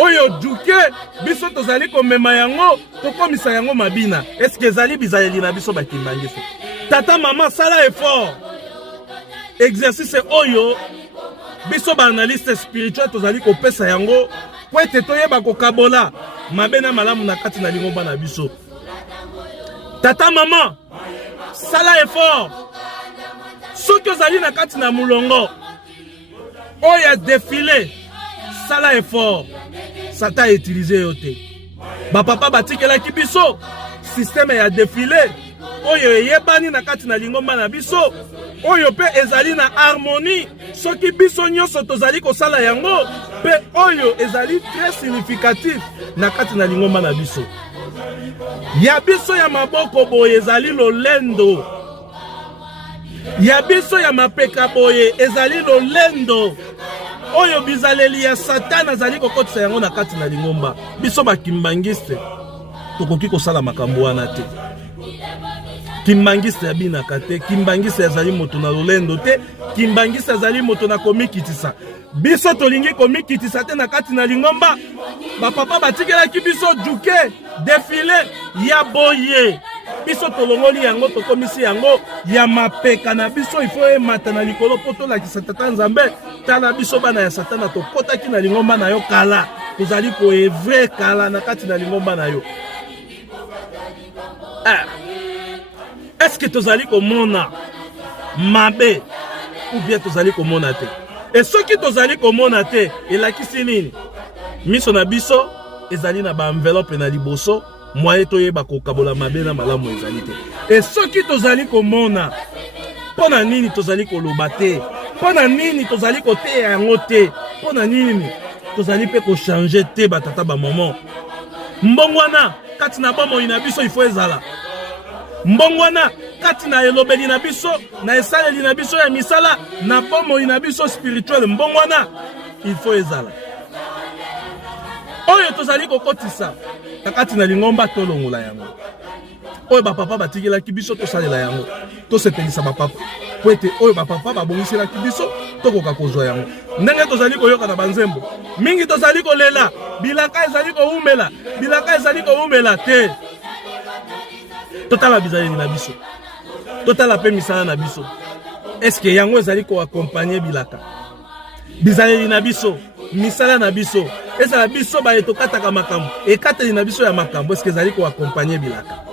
oyo duke biso tozali komema yango tokomisa yango mabina. Est-ce que ezali bizaleli na biso bakimbangisi? Tata mama sala effort. Exercice oyo biso ba analyste spirituel tozali kopesa yango po ete toyeba kokabola mabe na malamu na kati na lingomba na biso. Tata mama sala effort. Soki ozali na kati na mulongo oya défilé sala effort. Satan a utilisé yote. Ba papa batikelaki biso système ya défilé oyo yebani na kati na lingomba na biso oyo pe ezali na harmonie. Soki biso nyonso tozali kosala yango pe oyo ezali très significatif na kati na lingomba na biso. Ya biso ya maboko boye ezali lolendo. Ya biso ya mapeka boye ezali lolendo. Oyo bizaleli ya Satan azali kokotisa yango na kati na lingomba. Biso bakimbangiste tokoki kosala makambo wana te. Kimbangiste ya binaka te. Kimbangiste azali moto na lolendo te. Kimbangiste azali moto na komikitisa. Biso tolingi komikitisa te na kati na lingomba. Ba papa batikelaki biso duke défilé ya boye. Biso tolongoli yango tokomisi yango ya mapeka na biso ifo emata na likolo po tolakisa tata Nzambe tala biso bana ya Satana tokotaki na lingomba na yo kala tozali ko evre kala na kati na lingomba na yo. Est-ce que tozali komona mabe ou bien tozali komona te? Et soki tozali komona te elakisi nini? Miso na biso ezali na ba enveloppe na liboso moye toyeba kokabola mabe na malamu ezali te. Et soki tozali komona pona nini tozali koloba te? Pona nini tozali koteya yango te? Pona nini tozali pe ko changer te batata ba maman? Mbongwana kati na bomo ina biso ifo ezala. Mbongwana kati na elobeli na biso na esaleli na biso ya misala na bomo ina biso spirituel mbongwana ifo ezala. Oyo tozali kokotisa kati na lingomba tolongola yango. Oyo ba papa batikelaki biso tosalela yango. Tosetelisa ba papa. Po ete oyo ba papa babongiselaki biso tokoka kozwa yango. Ndenge tozali koyoka na banzembo. Mingi tozali kolela, bilaka ezali koumela, bilaka ezali koumela te. Totala bizaleli na biso. Totala pe misala na biso. Est-ce que yango ezali ko accompagner bilaka? Bizaleli na biso, misala na biso. Ezala biso ba etokataka makambo. Ekateli na biso ya makambo est-ce que ezali ko accompagner bilaka?